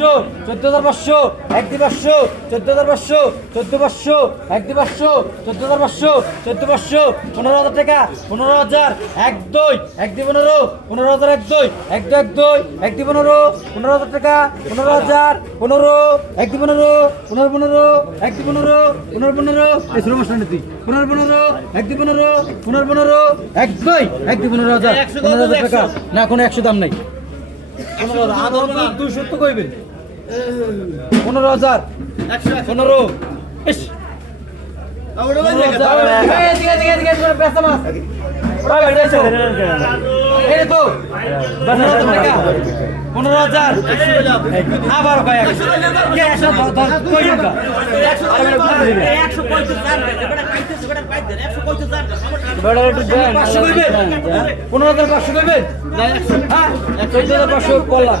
পাঁচশো চোদ্দ হাজার পাঁচশো এক দি পাঁচশো চোদ্দ হাজার পাঁচশো চোদ্দ পাঁচশো এক দি পাঁচশো চোদ্দ হাজার পাঁচশো চোদ্দ পাঁচশো পনেরো হাজার টাকা পনেরো হাজার এক দুই এক দি পনেরো পনেরো হাজার এক দুই এক দুই এক দুই এক দি পনেরো পনেরো হাজার টাকা পনেরো হাজার পনেরো এক দি পনেরো পনেরো পনেরো এক দি পনেরো পনেরো পনেরো এই ষোলো মাস তুই পনেরো পনেরো এক দি পনেরো পনেরো পনেরো এক দুই এক পনেরো হাজার পনেরো হাজার টাকা। না কোনো একশো দাম নাই। আদর সত্য কইবেন। পনেরো হাজার। পনেরো। পনেরো আবার? পনেরো হাজার পাঁচশো কইবেন? হ্যাঁ চোদ্দ হাজার পাঁচশো করলাম।